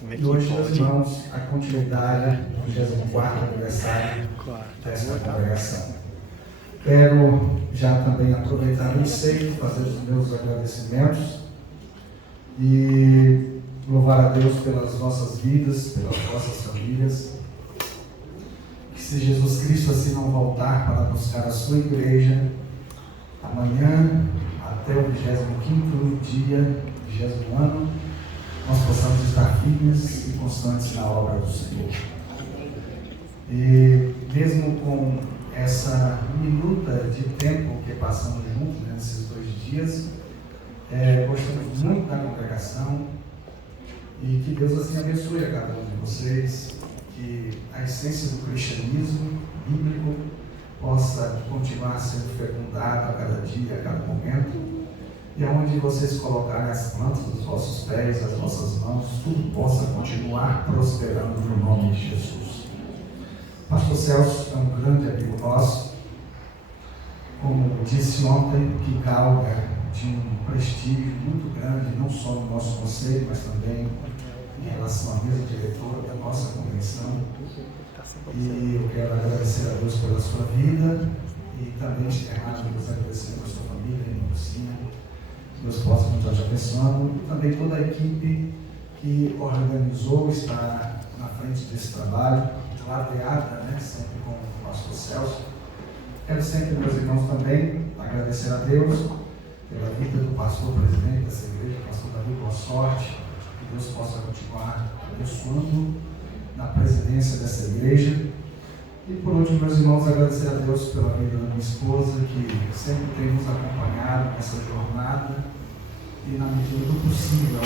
E hoje, meus irmãos, a continuidade do 24º aniversário dessa congregação. Quero já também aproveitar o ensejo, fazer os meus agradecimentos e louvar a Deus pelas nossas vidas, pelas nossas famílias. Que se Jesus Cristo assim não voltar para buscar a sua igreja, amanhã, até o 25º dia, 20º ano, nós possamos estar firmes e constantes na obra do Senhor. E mesmo com essa minuta de tempo que passamos juntos nesses 2 dias, gostamos muito da congregação e que Deus assim abençoe a cada um de vocês, que a essência do cristianismo bíblico possa continuar sendo fecundada a cada dia, a cada momento, e aonde vocês colocarem as plantas dos vossos pés, as vossas mãos, tudo possa continuar prosperando no nome de Jesus. Pastor Celso é um grande amigo nosso, como disse ontem, que galga de um prestígio muito grande, não só no nosso conselho, mas também em relação à mesa diretora da nossa convenção. E eu quero agradecer a Deus pela sua vida e também externar meus agradecimentos à sua família, irmã Lucinha. Deus possa continuar te abençoando, e também toda a equipe que organizou, está na frente desse trabalho, ladeada, sempre com o pastor Celso. Quero sempre, meus irmãos, também agradecer a Deus pela vida do pastor presidente dessa igreja, pastor Davi, boa sorte, que Deus possa continuar abençoando na presidência dessa igreja. E por último, meus irmãos, agradecer a Deus pela vida da minha esposa, que sempre tem nos acompanhado nessa jornada e, na medida do possível,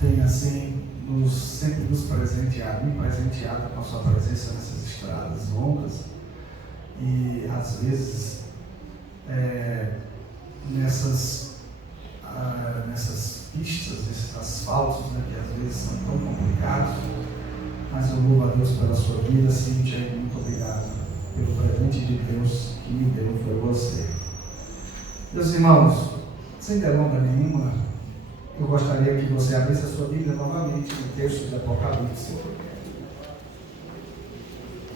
tem assim sempre nos presenteado, me presenteado com a sua presença nessas estradas longas e às vezes nessas pistas, nesses asfaltos, que às vezes são tão complicados. Mas eu louvo a Deus pela sua vida, Cíntia, e muito obrigado pelo presente de Deus que me deu, foi você. Meus irmãos, sem delonga nenhuma, eu gostaria que você abrisse a sua Bíblia novamente no texto de Apocalipse.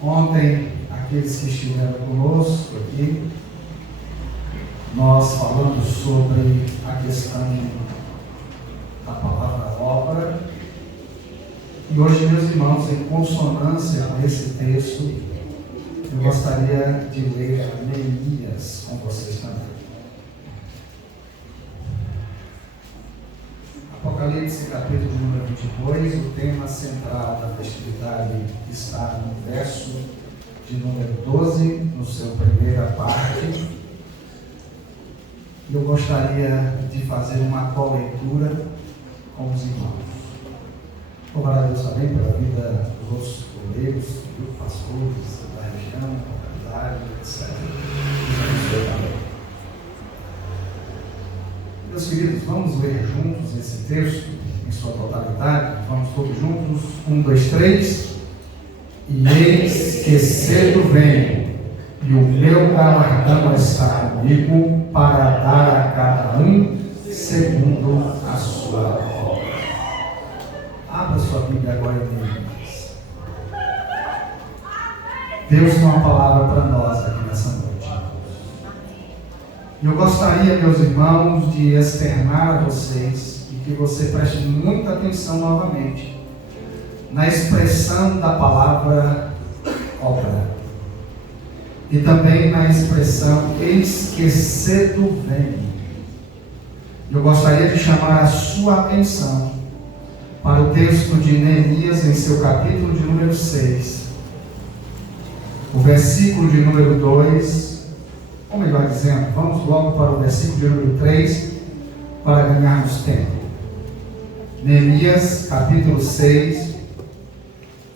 Ontem, aqueles que estiveram conosco aqui, nós falamos sobre a questão da palavra obra. E hoje, meus irmãos, em consonância com esse texto, eu gostaria de ler Neemias com vocês também. Apocalipse, capítulo número 22, o tema central da festividade está no verso de número 12, no seu primeira parte. Eu gostaria de fazer uma coleitura com os irmãos. Louvar a Deus também pela vida dos outros colegas, pastores da região, da localidade, etc. Meus queridos, vamos ler juntos esse texto em sua totalidade. Vamos todos juntos. 1, 2, 3. E eis que cedo venho, e o meu galardão está comigo, para dar a cada um segundo a sua obra. Abra sua Bíblia agora em Neemias. Deus tem uma palavra para nós aqui nessa noite. E eu gostaria, meus irmãos, de externar a vocês e que você preste muita atenção novamente na expressão da palavra obra e também na expressão eis que cedo vem. Eu gostaria de chamar a sua atenção para o texto de Neemias em seu capítulo de número 6, o versículo de número 2, ou melhor dizendo, vamos logo para o versículo de número 3, para ganharmos tempo. Neemias, capítulo 6,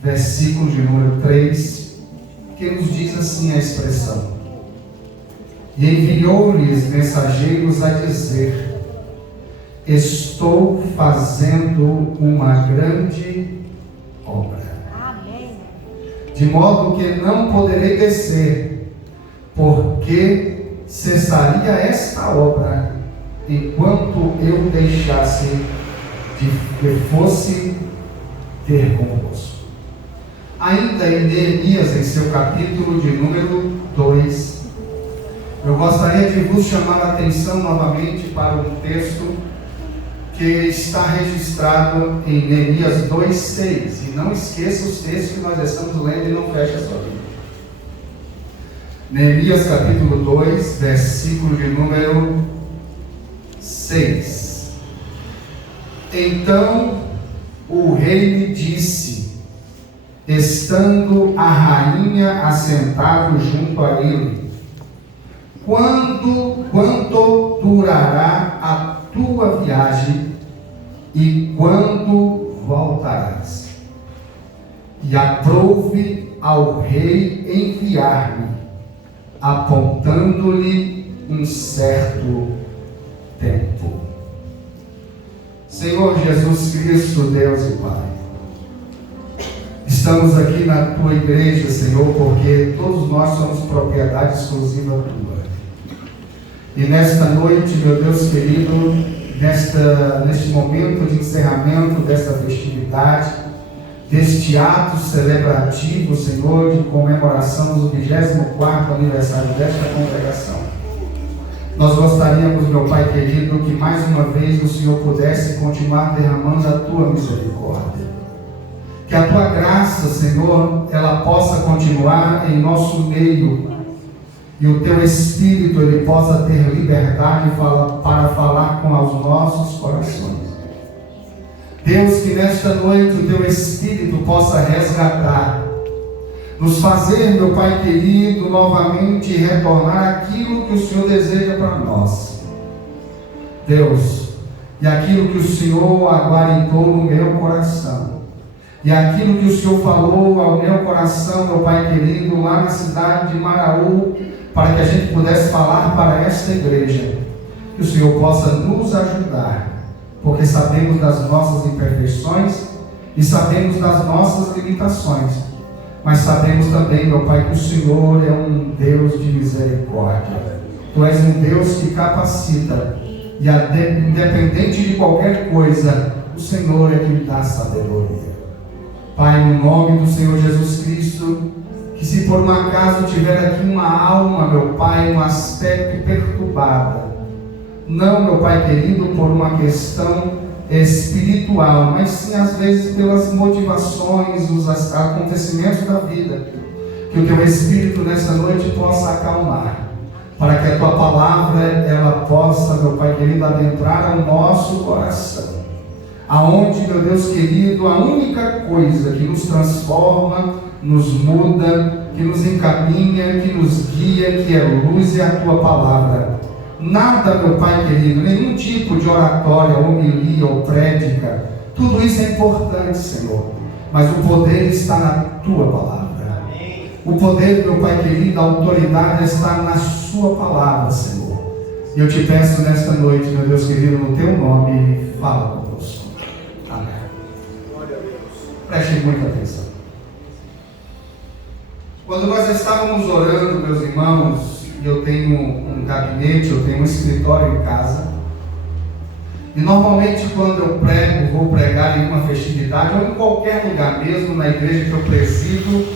versículo de número 3, que nos diz assim a expressão: E enviou-lhes mensageiros a dizer: Estou fazendo uma grande obra, de modo que não poderei descer, porque cessaria esta obra enquanto eu deixasse que fosse ter convosco. Ainda em Neemias, em seu capítulo de número 2, eu gostaria de vos chamar a atenção novamente para um texto que está registrado em Neemias 2,6. E não esqueça os textos que nós estamos lendo e não feche a sua Bíblia. Neemias capítulo 2, versículo de número 6. Então o rei me disse, estando a rainha assentada junto a ele: quanto durará a tua viagem e quando voltarás? E aprouve ao rei enviar-me, apontando-lhe um certo tempo. Senhor Jesus Cristo, Deus e Pai, estamos aqui na tua igreja, Senhor, porque todos nós somos propriedade exclusiva tua. E nesta noite, meu Deus querido, neste momento de encerramento desta festividade, deste ato celebrativo, Senhor, de comemoração do 24º aniversário desta congregação, nós gostaríamos, meu Pai querido, que mais uma vez o Senhor pudesse continuar derramando a tua misericórdia. Que a tua graça, Senhor, ela possa continuar em nosso meio, e o teu Espírito ele possa ter liberdade para falar com os nossos corações. Deus, que nesta noite o teu Espírito possa resgatar, nos fazer, meu Pai querido, novamente retornar aquilo que o Senhor deseja para nós. Deus, e aquilo que o Senhor aguardou no meu coração, e aquilo que o Senhor falou ao meu coração, meu Pai querido, lá na cidade de Maraú, para que a gente pudesse falar para esta igreja, que o Senhor possa nos ajudar, porque sabemos das nossas imperfeições e sabemos das nossas limitações, mas sabemos também, meu Pai, que o Senhor é um Deus de misericórdia. Tu és um Deus que capacita, e independente de qualquer coisa, o Senhor é que dá sabedoria. Pai, no nome do Senhor Jesus Cristo, que se por um acaso tiver aqui uma alma, meu Pai, um aspecto perturbada, não, meu Pai querido, por uma questão espiritual, mas sim às vezes pelas motivações, os acontecimentos da vida, que o teu Espírito nessa noite possa acalmar, para que a tua palavra ela possa, meu Pai querido, adentrar ao nosso coração, aonde, meu Deus querido, a única coisa que nos transforma, nos muda, que nos encaminha, que nos guia, que é luz, é a tua palavra. Nada, meu Pai querido, nenhum tipo de oratória, homilia ou prédica, tudo isso é importante, Senhor, mas o poder está na tua palavra. O poder, meu Pai querido, a autoridade está na sua palavra, Senhor. E eu te peço nesta noite, meu Deus querido, no teu nome, fala conosco. Amém. Preste muita atenção. Quando nós estávamos orando, meus irmãos, eu tenho um gabinete, eu tenho um escritório em casa, e normalmente quando eu prego, vou pregar em uma festividade ou em qualquer lugar, mesmo na igreja que eu presido,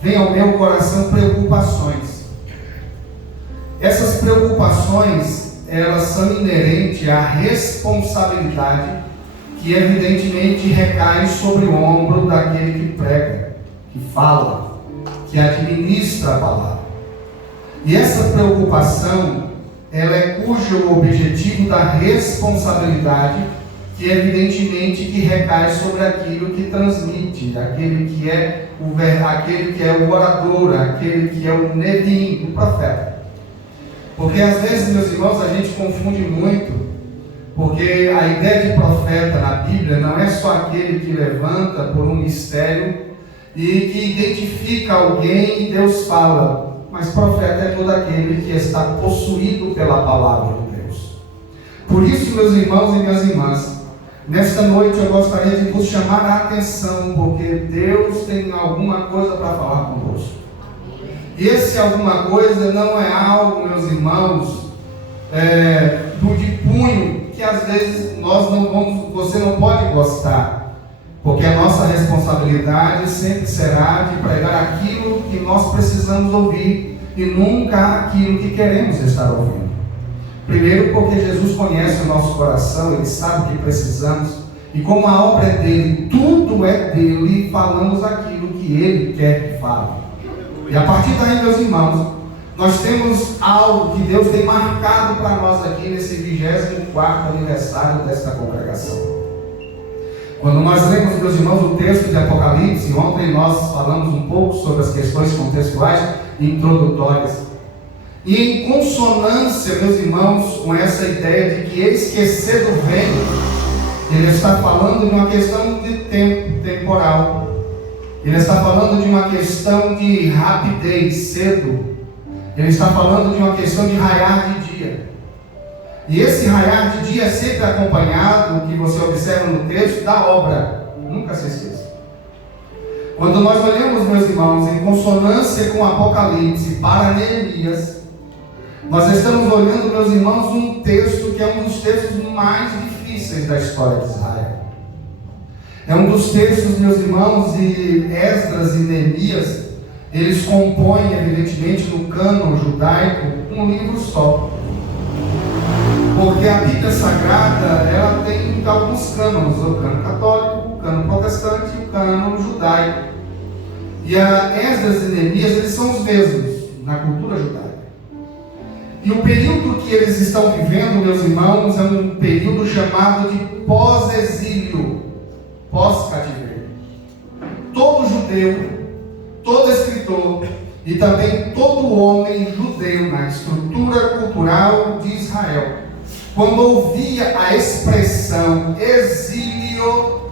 vem ao meu coração preocupações. Essas preocupações, elas são inerentes à responsabilidade que evidentemente recai sobre o ombro daquele que prega, que fala, que administra a palavra. E essa preocupação, ela é cujo objetivo da responsabilidade, que evidentemente que recai sobre aquilo que transmite, aquele que é o orador, aquele que é o nevim, o profeta. Porque às vezes, meus irmãos, a gente confunde muito, porque a ideia de profeta na Bíblia não é só aquele que levanta por um mistério e que identifica alguém e Deus fala. Mas profeta é todo aquele que está possuído pela palavra de Deus. Por isso, meus irmãos e minhas irmãs, nesta noite eu gostaria de vos chamar a atenção, porque Deus tem alguma coisa para falar conosco. E esse alguma coisa não é algo, meus irmãos, do de punho, que às vezes você não pode gostar, porque a responsabilidade sempre será de pregar aquilo que nós precisamos ouvir e nunca aquilo que queremos estar ouvindo. Primeiro, porque Jesus conhece o nosso coração, Ele sabe o que precisamos, e como a obra é dele, tudo é dele, falamos aquilo que Ele quer que fale. E a partir daí, meus irmãos, nós temos algo que Deus tem marcado para nós aqui nesse 24º aniversário desta congregação. Quando nós lemos, meus irmãos, o texto de Apocalipse, ontem nós falamos um pouco sobre as questões contextuais e introdutórias. E em consonância, meus irmãos, com essa ideia de que esquecer do vem, ele está falando de uma questão de tempo temporal. Ele está falando de uma questão de rapidez, cedo. Ele está falando de uma questão de raiar de dia. E esse raiar de dia é sempre acompanhado, que você observa no texto, da obra. Nunca se esqueça. Quando nós olhamos, meus irmãos, em consonância com o Apocalipse para Neemias, nós estamos olhando, meus irmãos, um texto que é um dos textos mais difíceis da história de Israel. É um dos textos, meus irmãos, e Esdras e Neemias, eles compõem, evidentemente, no cânon judaico, um livro só. Porque a Bíblia Sagrada, ela tem alguns cânones, o cânon católico, o cânon protestante e o cânon judaico. E a Esdras e Neemias, eles são os mesmos na cultura judaica. E o período que eles estão vivendo, meus irmãos, é um período chamado de pós-exílio, pós-cativeiro. Todo judeu, todo escritor e também todo homem judeu na estrutura cultural de Israel, quando ouvia a expressão exílio,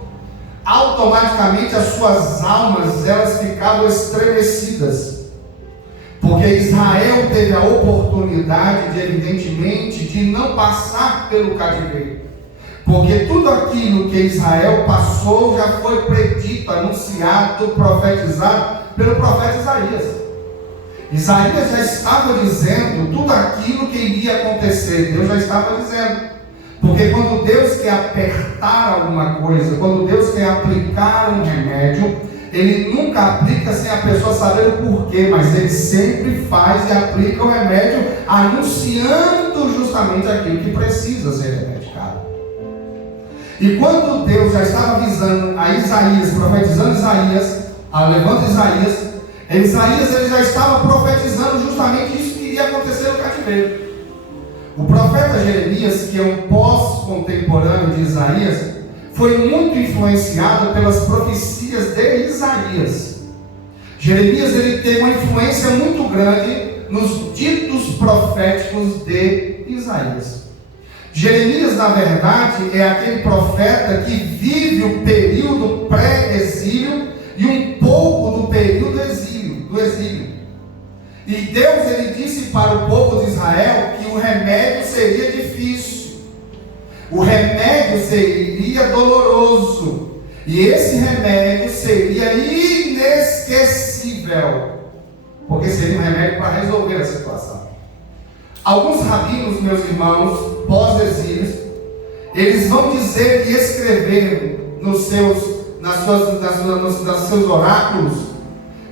automaticamente as suas almas elas ficavam estremecidas. Porque Israel teve a oportunidade, evidentemente, de não passar pelo cativeiro. Porque tudo aquilo que Israel passou já foi predito, anunciado, profetizado pelo profeta Isaías. Isaías já estava dizendo tudo aquilo que iria acontecer. Deus já estava dizendo. Porque quando Deus quer apertar alguma coisa, quando Deus quer aplicar um remédio, Ele nunca aplica sem a pessoa saber o porquê, mas Ele sempre faz e aplica o remédio, anunciando justamente aquilo que precisa ser remedicado. E quando Deus já estava avisando a Isaías, profetizando Isaías, levando Isaías ele já estava profetizando justamente isso que iria acontecer no cativeiro. O profeta Jeremias, que é um pós-contemporâneo de Isaías, foi muito influenciado pelas profecias de Isaías. Jeremias ele tem uma influência muito grande nos ditos proféticos de Isaías. Jeremias, na verdade, é aquele profeta que vive o período pré-exílio e um pouco do período do exílio. E Deus ele disse para o povo de Israel que o remédio seria difícil. O remédio seria doloroso. E esse remédio seria inesquecível. Porque seria um remédio para resolver a situação. Alguns rabinos, meus irmãos, pós-exílios, eles vão dizer e escrever nos seus oráculos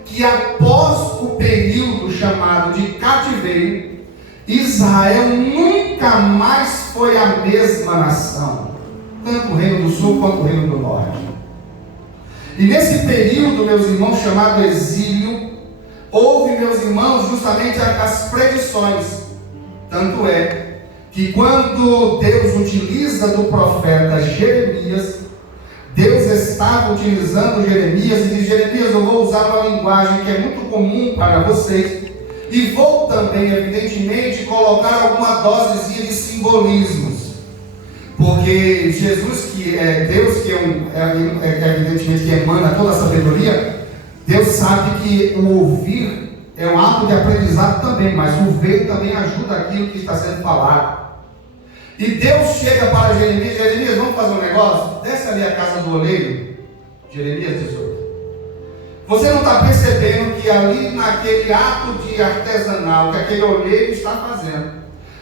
que após o período chamado de cativeiro, Israel nunca mais foi a mesma nação, tanto o reino do sul quanto o reino do norte. E nesse período, meus irmãos, chamado exílio, houve, meus irmãos, justamente as predições. Tanto é que quando Deus utiliza do profeta Jeremias, Deus estava utilizando Jeremias e diz: Jeremias, eu vou usar uma linguagem que é muito comum para vocês e vou também, evidentemente, colocar alguma dosezinha de simbolismos, porque Jesus, que é Deus, que evidentemente que emana toda a sabedoria, Deus sabe que o ouvir é um ato de aprendizado também, mas o ver também ajuda aquilo que está sendo falado. E Deus chega para Jeremias: Jeremias, vamos fazer um negócio? Desce ali a casa do oleiro. Jeremias 18. Você não está percebendo que ali naquele ato de artesanal que aquele oleiro está fazendo,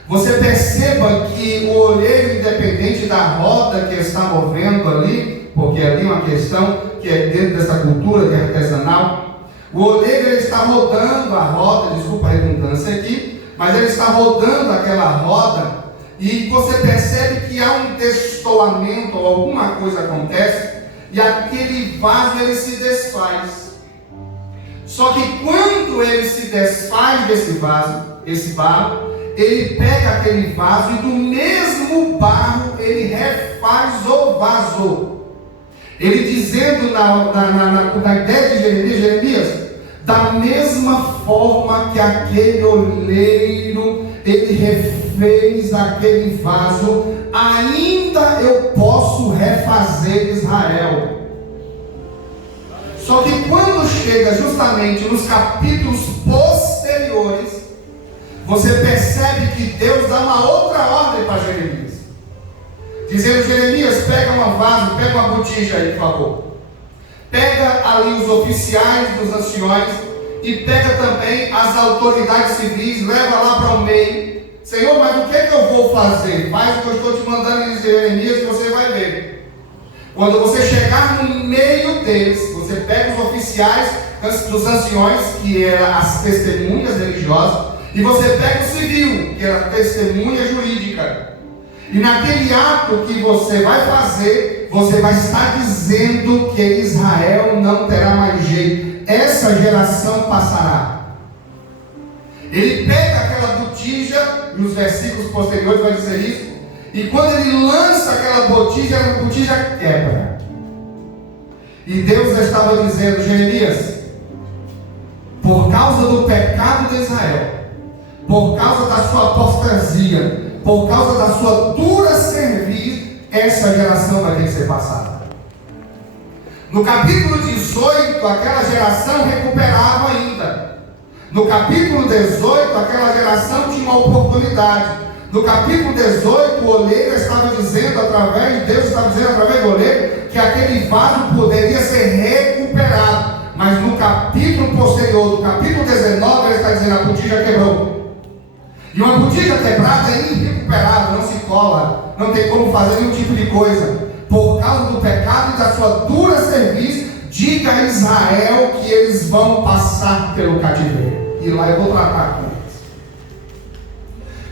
você perceba que o oleiro, independente da roda que está movendo ali, porque ali é uma questão que é dentro dessa cultura de artesanal. O oleiro ele está rodando a roda, desculpa a redundância aqui, mas ele está rodando aquela roda e você percebe que há um destoamento ou alguma coisa acontece e aquele vaso ele se desfaz. Só que quando ele se desfaz desse vaso, esse barro, ele pega aquele vaso e do mesmo barro ele refaz o vaso. Ele dizendo na ideia de Jeremias, da mesma forma que aquele oleiro ele refez aquele vaso, ainda eu posso refazer Israel. Só que quando chega justamente nos capítulos posteriores, você percebe que Deus dá uma outra ordem para Jeremias, dizendo: Jeremias, pega uma vaso, pega uma botija aí, por favor. Pega ali os oficiais dos anciões e pega também as autoridades civis, leva lá para o meio. Senhor, mas o que é que eu vou fazer? Faz o que eu estou te mandando em Jeremias e você vai ver. Quando você chegar no meio deles, você pega os oficiais dos anciões, que eram as testemunhas religiosas, e você pega o civil, que era a testemunha jurídica. E naquele ato que você vai fazer, você vai estar dizendo que Israel não terá mais jeito. Essa geração passará. Ele pega aquela botija, e os versículos posteriores vai dizer isso, e quando ele lança aquela botija, a botija quebra. E Deus estava dizendo: Jeremias, por causa do pecado de Israel, por causa da sua apostasia, por causa da sua dura cerviz, essa geração vai ter que ser passada. No capítulo 18, aquela geração recuperava ainda. No capítulo 18, aquela geração tinha uma oportunidade. No capítulo 18, o oleiro estava dizendo Deus estava dizendo através do oleiro, que aquele vaso poderia ser recuperado. Mas no capítulo posterior, no capítulo 19, ele está dizendo: a botija quebrou. E uma botija quebrada é irrecuperável, não se cola, não tem como fazer nenhum tipo de coisa. Por causa do pecado e da sua dura cerviz, diga a Israel que eles vão passar pelo cativeiro. E lá eu vou tratar com eles.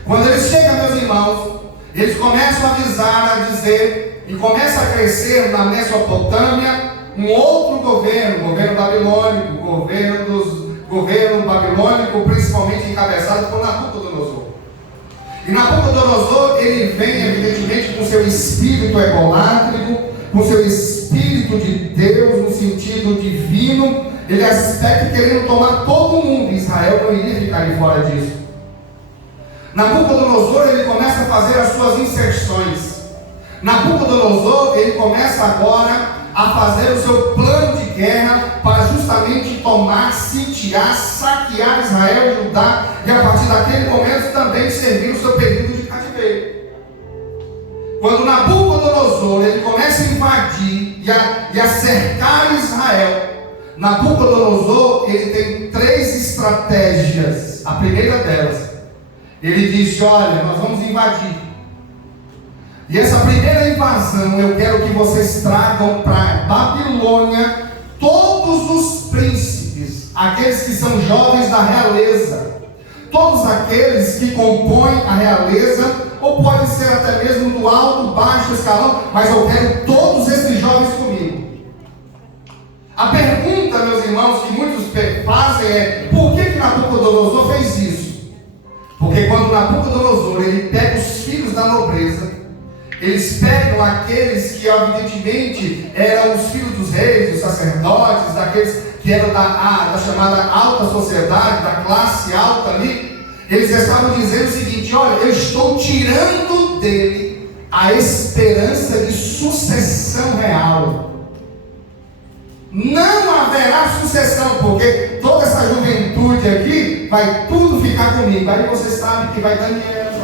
Quando eles chegam, meus irmãos, eles começam a avisar, a dizer, e começa a crescer na Mesopotâmia um outro governo, governo babilônico, governo babilônico, principalmente encabeçado por Nabucodonosor. E Nabucodonosor, ele vem evidentemente com seu espírito egolátrico, com seu espírito de Deus, no sentido divino. Ele aspecta querendo tomar todo mundo. Israel não iria ficar de fora disso. Nabucodonosor, ele começa a fazer as suas inserções. Nabucodonosor, ele começa agora a fazer o seu plano de guerra para justamente tomar, sitiar, saquear Israel e Judá, e a partir daquele momento também servir o seu período de cativeiro. Quando Nabucodonosor ele começa a invadir e a cercar Israel, Nabucodonosor ele tem 3 estratégias. A primeira delas, ele disse: olha, nós vamos invadir. E essa primeira invasão, eu quero que vocês tragam para Babilônia todos os príncipes, aqueles que são jovens da realeza, todos aqueles que compõem a realeza, ou pode ser até mesmo do alto, baixo escalão, mas eu quero todos esses jovens comigo. A pergunta, meus irmãos, que muitos fazem é: por que Nabucodonosor fez isso? Porque quando Nabucodonosor ele pega os filhos da nobreza, eles pegam aqueles que evidentemente eram os filhos dos reis, dos sacerdotes, daqueles que eram da chamada alta sociedade, da classe alta ali. Eles estavam dizendo o seguinte: olha, eu estou tirando dele a esperança de sucessão real. Não haverá sucessão, porque toda essa juventude aqui vai tudo ficar comigo. Aí você sabe que vai Daniel,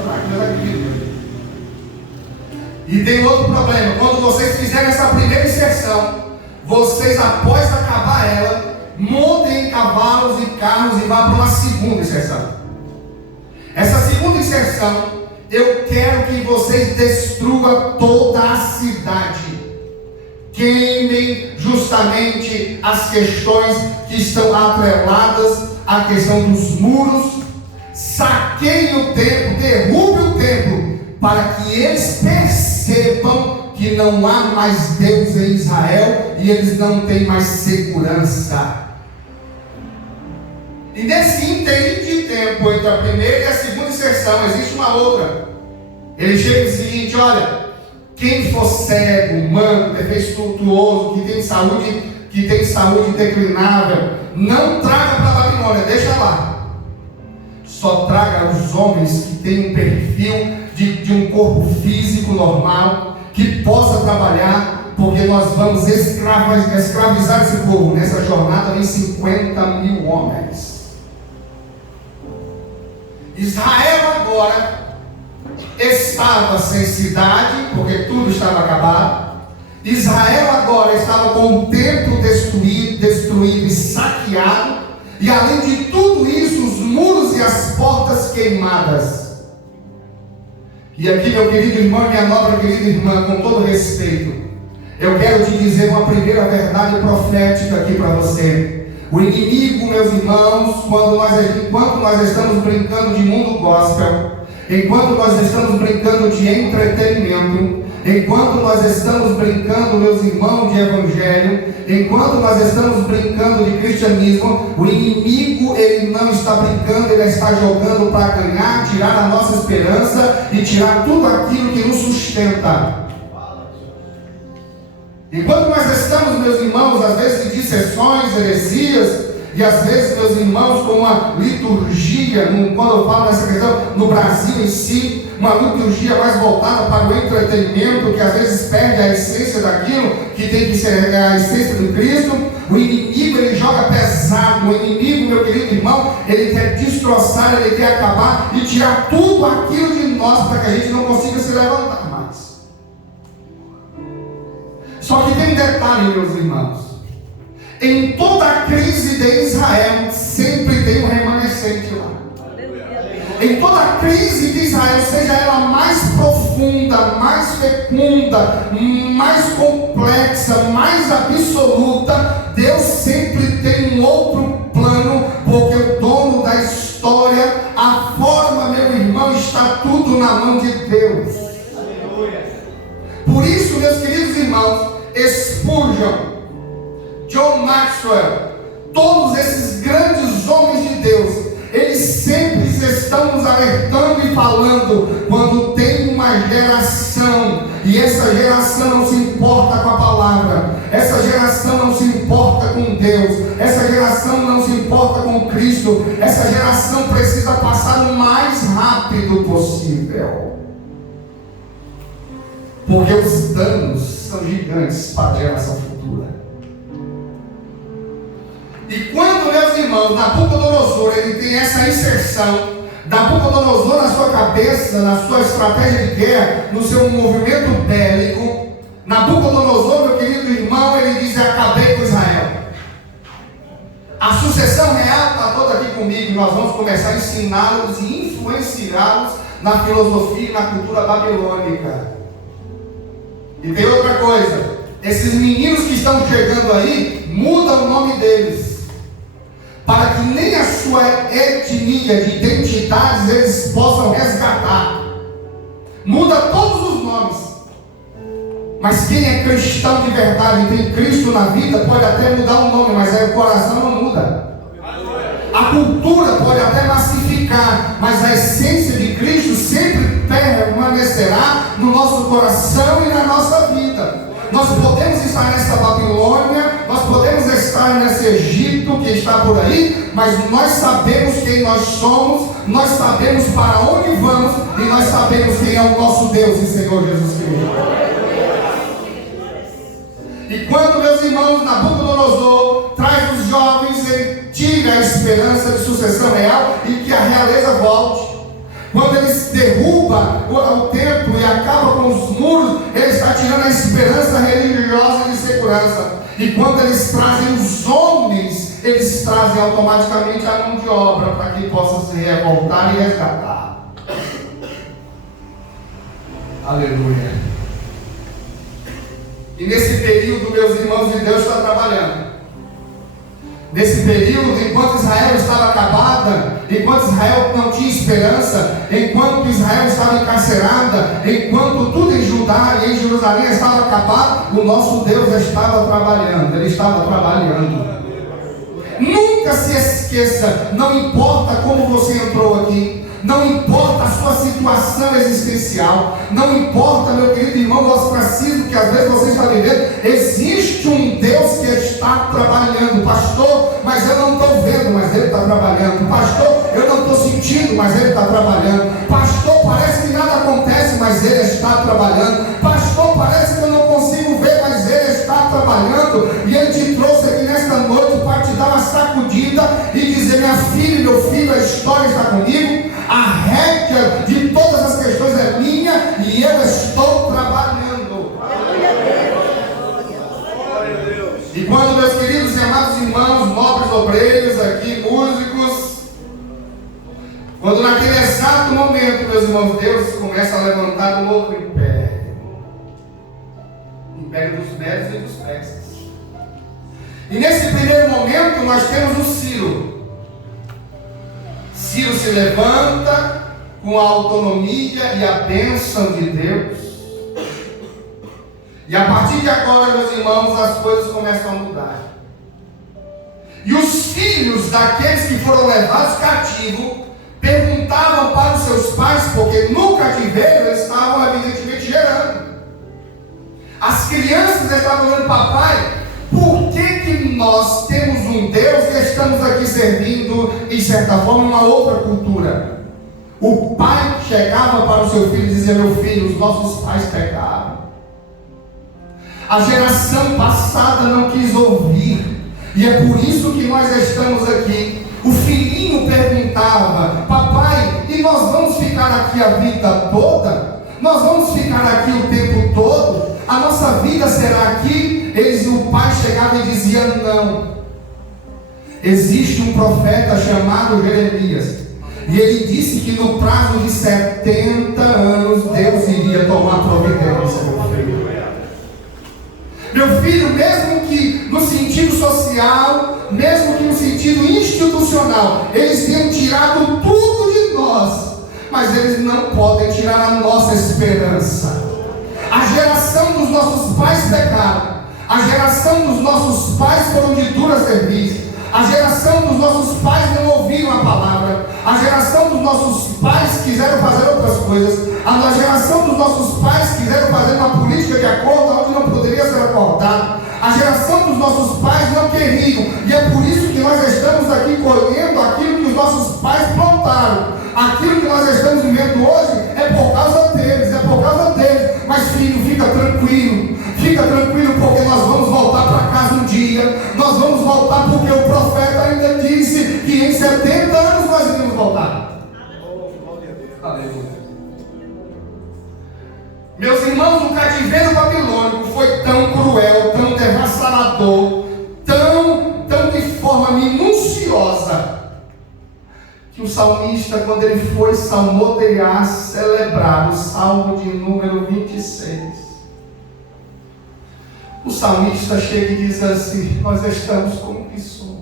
e tem outro problema: quando vocês fizerem essa primeira inserção, vocês, após acabar ela, montem em cavalos e carros e vá para uma segunda inserção. Essa segunda inserção, eu quero que vocês destruam toda a cidade, queimem justamente as questões que estão atreladas à questão dos muros, saqueiem o templo, derrubem o templo, para que eles percebam que não há mais Deus em Israel e eles não têm mais segurança. E nesse ínterim de tempo entre a primeira e a segunda inserção existe uma outra. Ele chega e diz o seguinte: olha, quem for cego, manco, defeituoso, que tem saúde declinável, não traga para a Babilônia, deixa lá. Só traga os homens que têm um perfil de um corpo físico normal, que possa trabalhar, porque nós vamos escravizar esse povo. Nessa jornada vem 50 mil homens. Israel agora estava sem cidade, porque tudo estava acabado. Israel agora estava com o templo destruído e saqueado, e além de tudo isso, os muros e as portas queimadas. E aqui, meu querido irmão, minha nobre querida irmã, com todo respeito, eu quero te dizer uma primeira verdade profética aqui para você. O inimigo, meus irmãos, enquanto nós estamos brincando de mundo gospel, enquanto nós estamos brincando de entretenimento, enquanto nós estamos brincando, meus irmãos, de evangelho, enquanto nós estamos brincando de cristianismo, o inimigo, ele não está brincando, ele está jogando para ganhar, tirar a nossa esperança e tirar tudo aquilo que nos sustenta. Enquanto nós estamos, meus irmãos, às vezes em dissessões, heresias, e às vezes, meus irmãos, com uma liturgia, quando eu falo nessa questão, no Brasil em si, uma liturgia mais voltada para o entretenimento, que às vezes perde a essência daquilo que tem que ser a essência do Cristo. O inimigo, ele joga pesado. O inimigo, meu querido irmão, ele quer destroçar, ele quer acabar e tirar tudo aquilo de nós, para que a gente não consiga se levantar mais. Só que tem um detalhe, meus irmãos. Em toda a crise de Israel, sempre tem um remanescente lá. Em toda a crise de Israel, seja ela mais profunda, mais fecunda, mais complexa, mais absoluta, Deus sempre tem um outro plano, porque o dono da história, a forma, meu irmão, está tudo na mão de Deus. Por isso, meus queridos irmãos, Spurgeon, John Maxwell, todos esses grandes homens de Deus, eles sempre estão nos alertando e falando, quando tem uma geração, e essa geração não se importa com a palavra, essa geração não se importa com Deus, essa geração não se importa com Cristo, essa geração precisa passar o mais rápido possível, porque os danos são gigantes para a geração futura. E quando, meus irmãos, Nabucodonosor, ele tem essa inserção, Nabucodonosor na sua cabeça, na sua estratégia de guerra, no seu movimento bélico, Nabucodonosor, meu querido irmão, ele diz: acabei com Israel. A sucessão real está toda aqui comigo, e nós vamos começar a ensiná-los e influenciá-los na filosofia e na cultura babilônica. E tem outra coisa, esses meninos que estão chegando aí, muda o nome deles, para que nem a sua etnia de identidades eles possam resgatar. Muda todos os nomes. Mas quem é cristão de verdade e tem Cristo na vida, pode até mudar o nome, mas aí o coração não muda. A cultura pode até massificar, mas a essência de Cristo sempre permanecerá no nosso coração e na nossa vida. Nós podemos estar nessa Babilônia, nós podemos estar nesse Egito que está por aí, mas nós sabemos quem nós somos, nós sabemos para onde vamos e nós sabemos quem é o nosso Deus e Senhor Jesus Cristo. E quando, meus irmãos, Nabucodonosor traz os jovens, ele tira a esperança de sucessão real e que a realeza volte. Quando ele derruba o templo e acaba com os muros, ele está tirando a esperança religiosa de segurança. E quando eles trazem os homens, eles trazem automaticamente a mão de obra para que possa se revoltar e resgatar. Aleluia. E nesse período, meus irmãos, Deus está trabalhando. Nesse período, enquanto Israel estava acabada, enquanto Israel não tinha esperança, enquanto Israel estava encarcerada, enquanto tudo em Judá e em Jerusalém estava acabado, o nosso Deus estava trabalhando. Ele estava trabalhando. Nunca se esqueça, não importa como você entrou aqui, não importa a sua situação existencial, não importa, meu querido irmão, o ostracismo que às vezes você está vivendo, existe um Deus que está trabalhando. Pastor, mas eu não estou vendo, mas Ele está trabalhando. Pastor, eu não estou sentindo, mas Ele está trabalhando. Pastor, parece que nada acontece, mas Ele está trabalhando. Pastor, parece que eu não consigo ver, mas Ele está trabalhando. E Ele te trouxe aqui nesta noite para te dar uma sacudida e dizer: minha filha, meu filho, a história está comigo. A rédea de todas as questões é minha e eu estou trabalhando. E quando, meus queridos e amados irmãos, nobres obreiros aqui, músicos, quando naquele exato momento, meus irmãos, Deus começa a levantar um outro império, império dos médios e dos persas. E nesse primeiro momento nós temos o Ciro. Ciro se levanta com a autonomia e a bênção de Deus. E a partir de agora, meus irmãos, as coisas começam a mudar. E os filhos daqueles que foram levados cativos perguntavam para os seus pais, porque no cativeiro eles estavam evidentemente gerando. As crianças estavam falando: papai, por que nós temos um Deus e estamos aqui servindo, em certa forma, uma outra cultura? O pai chegava para o seu filho e dizia: meu filho, os nossos pais pecaram. A geração passada não quis ouvir, e é por isso que nós estamos aqui. O filhinho perguntava: papai, e nós vamos ficar aqui a vida toda? Nós vamos ficar aqui o tempo todo? A nossa vida será aqui? O pai chegava e dizia: não. Existe um profeta chamado Jeremias, e ele disse que no prazo de 70 anos Deus iria tomar providência, meu filho. Meu filho, mesmo que no sentido social, mesmo que no sentido institucional, eles tenham tirado tudo de nós, mas eles não podem tirar a nossa esperança. A geração dos nossos pais pecaram. A geração dos nossos pais foram de dura serviço. A geração dos nossos pais não ouviram a palavra. A geração dos nossos pais quiseram fazer outras coisas. A geração dos nossos pais quiseram fazer uma política de acordo onde não poderia ser acordado. A geração dos nossos pais não queriam. E é por isso que nós estamos aqui colhendo aquilo que os nossos pais plantaram. Aquilo que nós estamos vivendo hoje é por causa deles, é por causa deles. Mas filho, fica tranquilo, porque nós vamos voltar para casa um dia. Nós vamos voltar porque o profeta ainda disse que em 70 anos nós iremos voltar. Aleluia. Meus irmãos, o cativeiro babilônico foi tão cruel, tão devastador, tão de forma minuciosa, que o salmista, quando ele foi salmodiar, celebrar o salmo de número 26, o salmista chega e diz assim: nós estamos como que somos.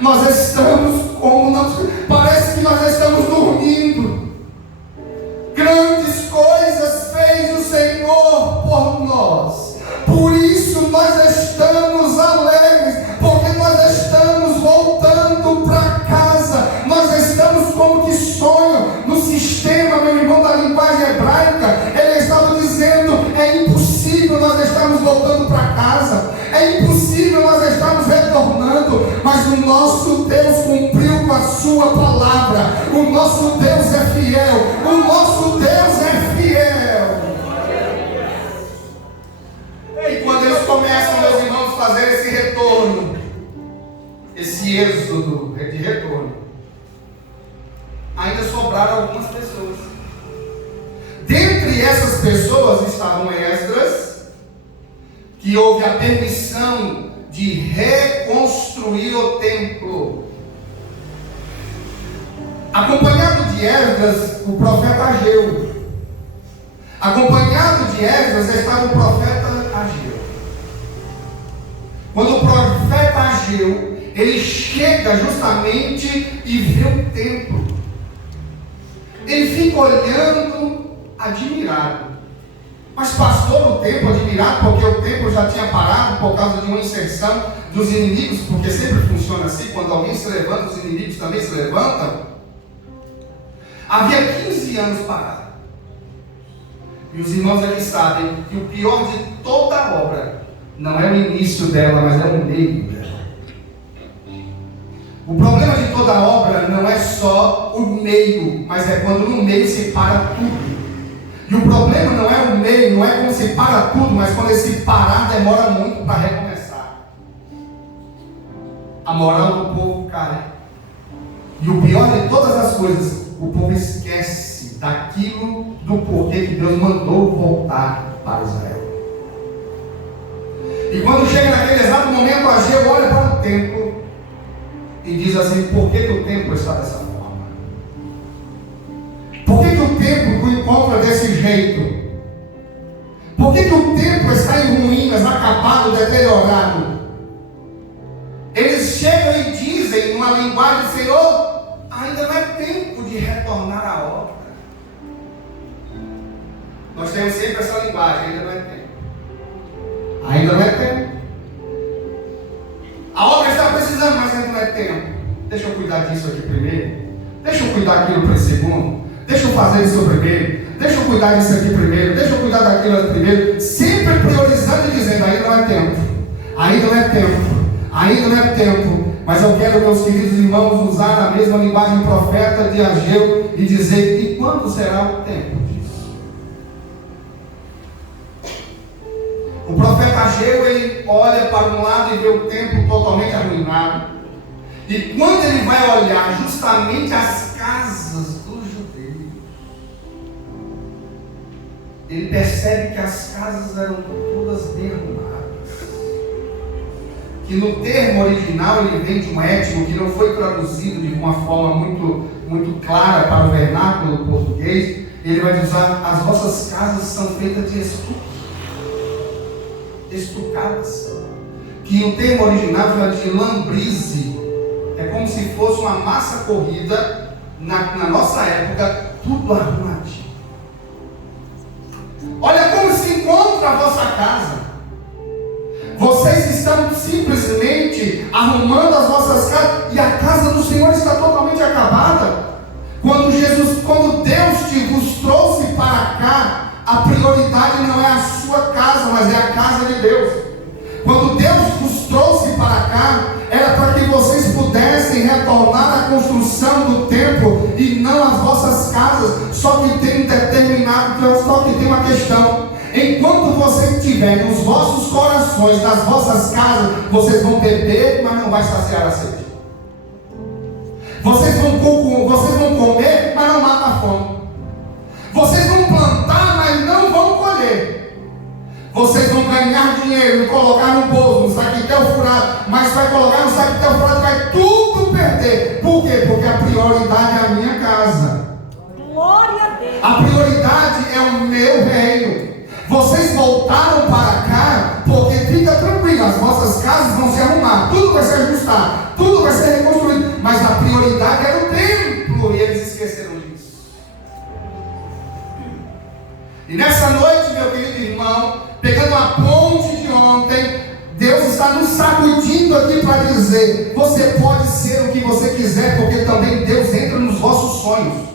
Nós estamos como nós, parece que nós estamos dormindo. Grandes coisas fez o Senhor por nós. Por isso nós estamos alegres, porque nós estamos voltando para casa. Nós estamos como que sonho. No sistema, meu irmão, da linguagem hebraica, ele estava dizendo: é impossível nós estarmos voltando para casa, é impossível nós estarmos retornando, mas o nosso Deus cumpriu com a sua palavra. O nosso Deus é fiel, o nosso Deus é fiel. E quando eles começam, meus irmãos, a fazer esse retorno, esse êxodo de retorno, ainda sobraram algumas pessoas. Dentre essas pessoas estavam Esdras, que houve a permissão de reconstruir o templo. Acompanhado de Esdras, o profeta Ageu. Acompanhado de Esdras estava o profeta Ageu. Quando o profeta Ageu, ele chega justamente e vê o templo, ele fica olhando, admirado. Mas pastor, o templo admirado, porque o templo já tinha parado por causa de uma inserção dos inimigos, porque sempre funciona assim, quando alguém se levanta, os inimigos também se levantam. Havia 15 anos parado. E os irmãos aqui sabem que o pior de toda a obra não é o início dela, mas é o meio dela. O problema de toda a obra não é só o meio, mas é quando no meio se para tudo. E o problema não é o meio, não é quando se para tudo, mas quando esse parar demora muito para recomeçar. A moral do povo cai. E o pior de todas as coisas, o povo esquece daquilo do porquê que Deus mandou voltar para Israel. E quando chega naquele exato momento, Ageu olha para o templo e diz assim: por que o templo está dessa forma? Por que o templo o encontra desse jeito? Por que o templo está em ruínas, acabado, deteriorado? Eles chegam e dizem numa linguagem: Senhor, ainda não é tempo de retornar à obra. Nós temos sempre essa linguagem: ainda não é tempo. Ainda não é tempo. A obra está precisando, mas ainda não é tempo. Deixa eu cuidar disso aqui primeiro. Deixa eu cuidar daquilo para segundo. Deixa eu fazer isso primeiro. Deixa eu cuidar disso aqui primeiro. Deixa eu cuidar daquilo primeiro. Sempre priorizando e dizendo: ainda não é tempo. Ainda não é tempo. Ainda não é tempo. Mas eu quero, meus queridos irmãos, usar a mesma linguagem profeta de Ageu e dizer: e quando será o tempo disso? O profeta Ageu, ele olha para um lado e vê o templo totalmente arruinado. E quando ele vai olhar justamente as casas dos judeus, ele percebe que as casas eram todas derrubadas. Que no termo original ele vem de um étimo que não foi traduzido de uma forma muito clara para o vernáculo português. Ele vai dizer: as vossas casas são feitas de estucadas. Que o termo original é de lambrise. É como se fosse uma massa corrida na nossa época, tudo arrumadinho. Olha como se encontra a vossa casa. Vocês estão simplesmente arrumando as vossas casas e a casa do Senhor está totalmente acabada. Quando Deus vos trouxe para cá, a prioridade não é a sua casa, mas é a casa de Deus. Quando Deus vos trouxe para cá, era para que vocês pudessem retornar à construção do templo e não às vossas casas. Só que tem uma questão: enquanto vocês tiverem os vossos corações nas vossas casas, vocês vão beber, mas não vai saciar a sede. Vocês vão comer, mas não mata a fome. Vocês vão plantar, mas não vão colher. Vocês vão ganhar dinheiro e colocar no bolso, no saquetel furado, mas vai colocar no saquetel furado e vai tudo perder. Por quê? Porque a prioridade é a minha casa. Glória a Deus. A prioridade é o meu reino. Vocês voltaram para cá porque, fica tranquilo, as vossas casas vão se arrumar, tudo vai se ajustar, tudo vai ser reconstruído, mas a prioridade era o templo e eles esqueceram disso. E nessa noite, meu querido irmão, pegando a ponte de ontem, Deus está nos sacudindo aqui para dizer: você pode ser o que você quiser, porque também Deus entra nos vossos sonhos.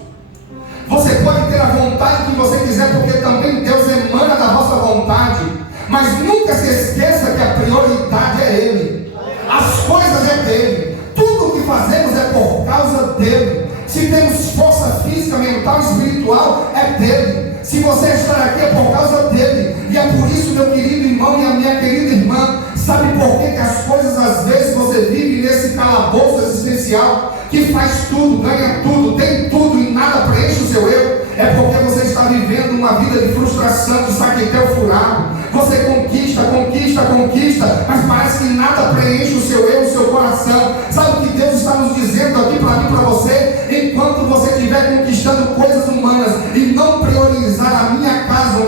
Você pode ter a vontade que você quiser, porque também Deus emana da vossa vontade. Mas nunca se esqueça que a prioridade é Ele. As coisas é dele. Tudo o que fazemos é por causa dele. Se temos força física, mental, espiritual, é dele. Se você estar aqui é por causa dele. E é por isso, meu querido irmão e a minha querida irmã, sabe por que as coisas, às vezes, você vive nesse calabouço existencial, que faz tudo, ganha tudo, tem tudo e nada preenche o seu eu? É porque você está vivendo uma vida de frustração, de saquetel furado. Você conquista, mas parece que nada preenche o seu eu, o seu coração. Sabe o que Deus está nos dizendo aqui para mim, para você? Enquanto você estiver conquistando coisas humanas e não priorizar a minha casa,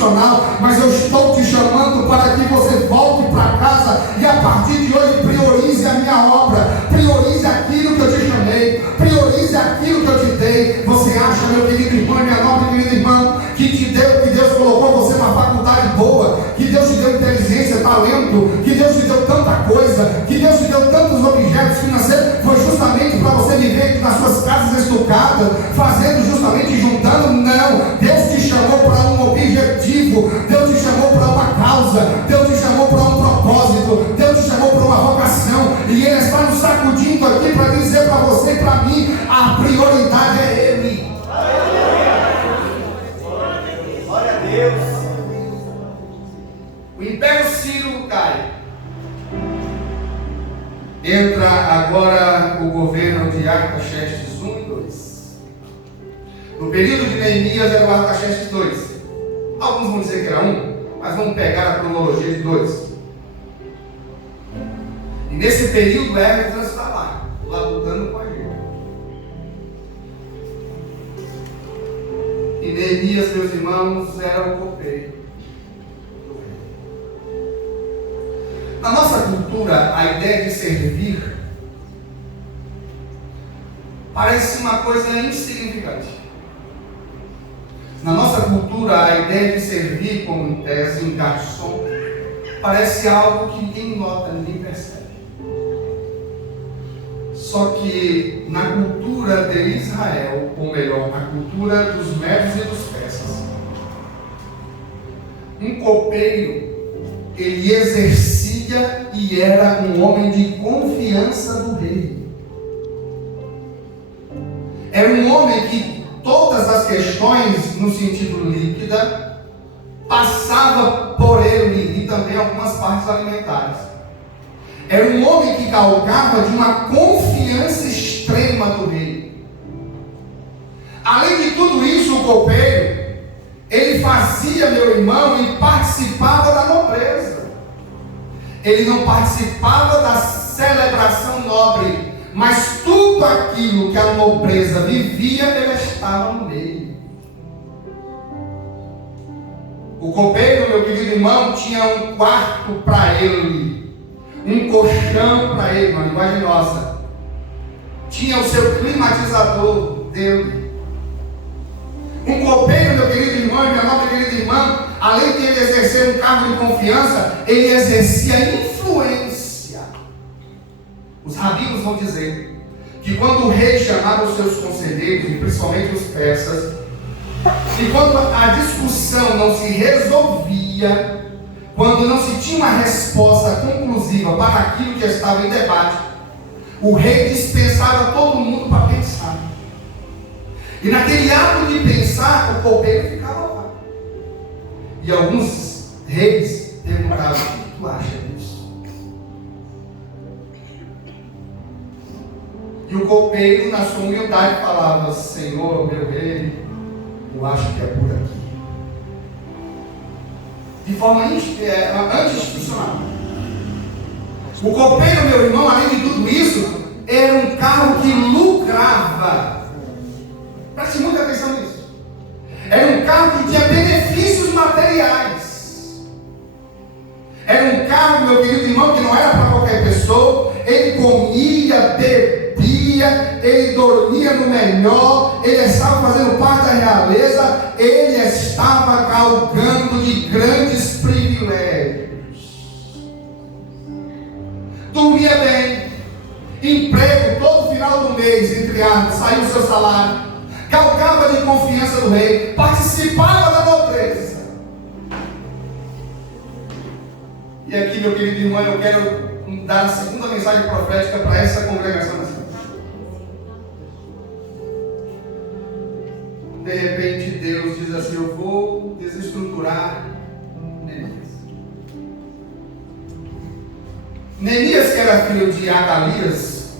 funcional, mas eu estou te chamando para que você volte para casa e a partir de hoje priorize a minha obra, priorize aquilo que eu te chamei, priorize aquilo que eu te dei. Você acha, meu querido irmão, minha nobre querida irmã, que Deus colocou você numa faculdade boa, que Deus te deu inteligência, talento, que Deus te deu tanta coisa, que Deus te deu tantos objetos financeiros, foi justamente para você viver nas suas casas estucadas, fazendo justamente, juntando? Não, Deus te chamou para um objetivo, Deus te chamou para uma causa, Deus te chamou para um propósito, Deus te chamou para uma vocação, e Ele está nos sacudindo aqui para dizer para você e para mim, a prioridade é Ele. Glória a Deus. O Império Sírio cai. Entra agora o governo de Artaxerxes I e II. No período de Neemias era o Artaxerxes II. Alguns vão dizer que era um, mas vamos pegar a cronologia de dois. E nesse período Esdras está lá lutando com a gente. E Neemias, meus irmãos, era o copeiro. Na nossa cultura, a ideia de servir parece uma coisa insignificante. Na nossa cultura, a ideia de servir, como em tese, um garçom, parece algo que ninguém nota, ninguém percebe. Só que na cultura de Israel, ou melhor, na cultura dos medos e dos persas, um copeiro, ele exercia e era um homem de confiança do rei. Era um homem que todas as questões, no sentido líquida, passava por ele e também algumas partes alimentares. Era um homem que galgava de uma confiança extrema do rei. Além de tudo isso, o copeiro, ele fazia, meu irmão, e participava da nobreza. Ele não participava da celebração nobre, mas tudo aquilo que a nobreza vivia, ele estava no meio. O copeiro, meu querido irmão, tinha um quarto para ele, um colchão para ele, uma linguagem nossa. Tinha o seu climatizador dele. Um copeiro, meu querido irmão e minha nobre querida irmã, além de ele exercer um cargo de confiança, ele exercia influência. Os rabinos vão dizer que quando o rei chamava os seus conselheiros, e principalmente os persas, e quando a discussão não se resolvia, quando não se tinha uma resposta conclusiva para aquilo que estava em debate, o rei dispensava todo mundo para pensar. E naquele ato de pensar, o copeiro ficava lá. E alguns reis perguntavam: o que tu acha disso? E o copeiro, na sua humildade, falava: Senhor, meu rei, eu acho que é por aqui. De forma anti-institucional. O copeiro, meu irmão, além de tudo isso, era um carro que lucrava. Preste muita atenção nisso. Era um carro que tinha benefícios materiais. Era um carro, meu querido irmão, que não era para qualquer pessoa. Ele comia, bebia, ele dormia no melhor, ele estava fazendo parte da realeza, ele estava galgando de grandes privilégios. Dormia bem, emprego todo final do mês, entre aspas, saiu o seu salário. Galgava de confiança do rei, participava da nobreza. E aqui, meu querido irmão, eu quero dar a segunda mensagem profética para essa congregação. De repente Deus diz assim: eu vou desestruturar Neemias. Neemias, que era filho de Adalias,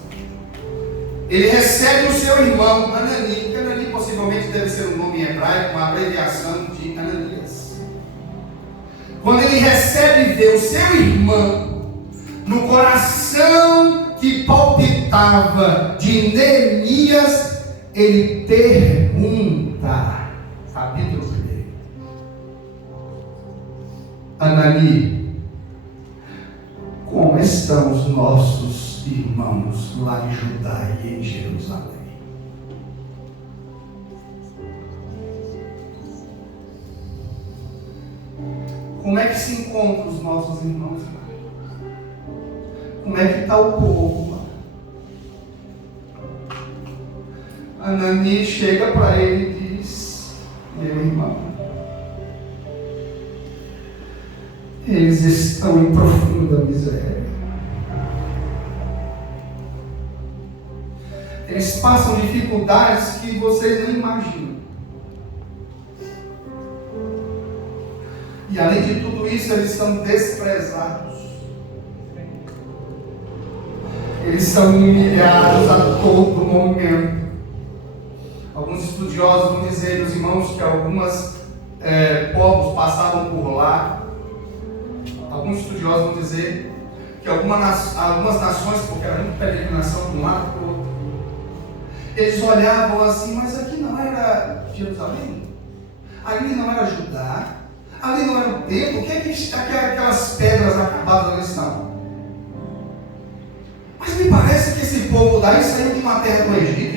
ele recebe o seu irmão Anani. Anani possivelmente deve ser um nome em hebraico, uma abreviação de Ananias. Quando ele recebe e vê o seu irmão, no coração que palpitava de Neemias, ele pergunta, capítulo 1: Anani, como estão os nossos irmãos lá em Judá e em Jerusalém? Como é que se encontram os nossos irmãos lá? Como é que está o povo lá? Anani chega para ele e diz: meu irmão, eles estão em profunda miséria. Eles passam dificuldades que vocês não imaginam. E além de tudo isso, eles são desprezados. Eles são humilhados a todo momento. Alguns estudiosos vão dizer, meus irmãos, que alguns povos passavam por lá. Alguns estudiosos vão dizer que algumas nações, porque era muita peregrinação de um lado para o outro, eles olhavam assim, mas aqui não era Jerusalém? Ali não era Judá? Ali não era o templo? O que é que aquelas pedras acabadas ali estão? Mas me parece que esse povo daí saiu de uma terra do Egito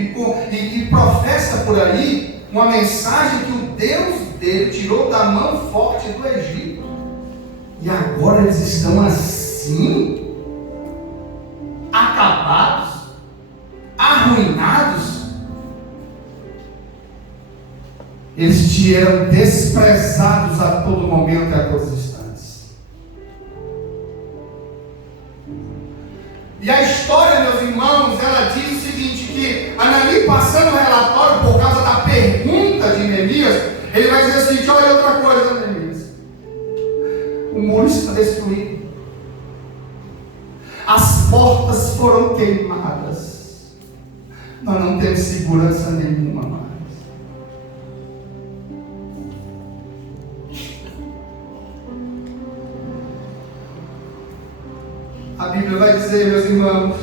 e professa por aí uma mensagem que o Deus dele tirou da mão forte do Egito. E agora eles estão assim, acabados, arruinados. Eles eram desprezados a todo momento e a todos os instantes. E a história, meus irmãos, ela diz o seguinte, que Anani, passando o relatório por causa da pergunta de Neemias, ele vai dizer o seguinte: olha outra coisa, Neemias, o muro está destruído, as portas foram queimadas, nós não temos segurança nenhuma mais. A Bíblia vai dizer, meus irmãos,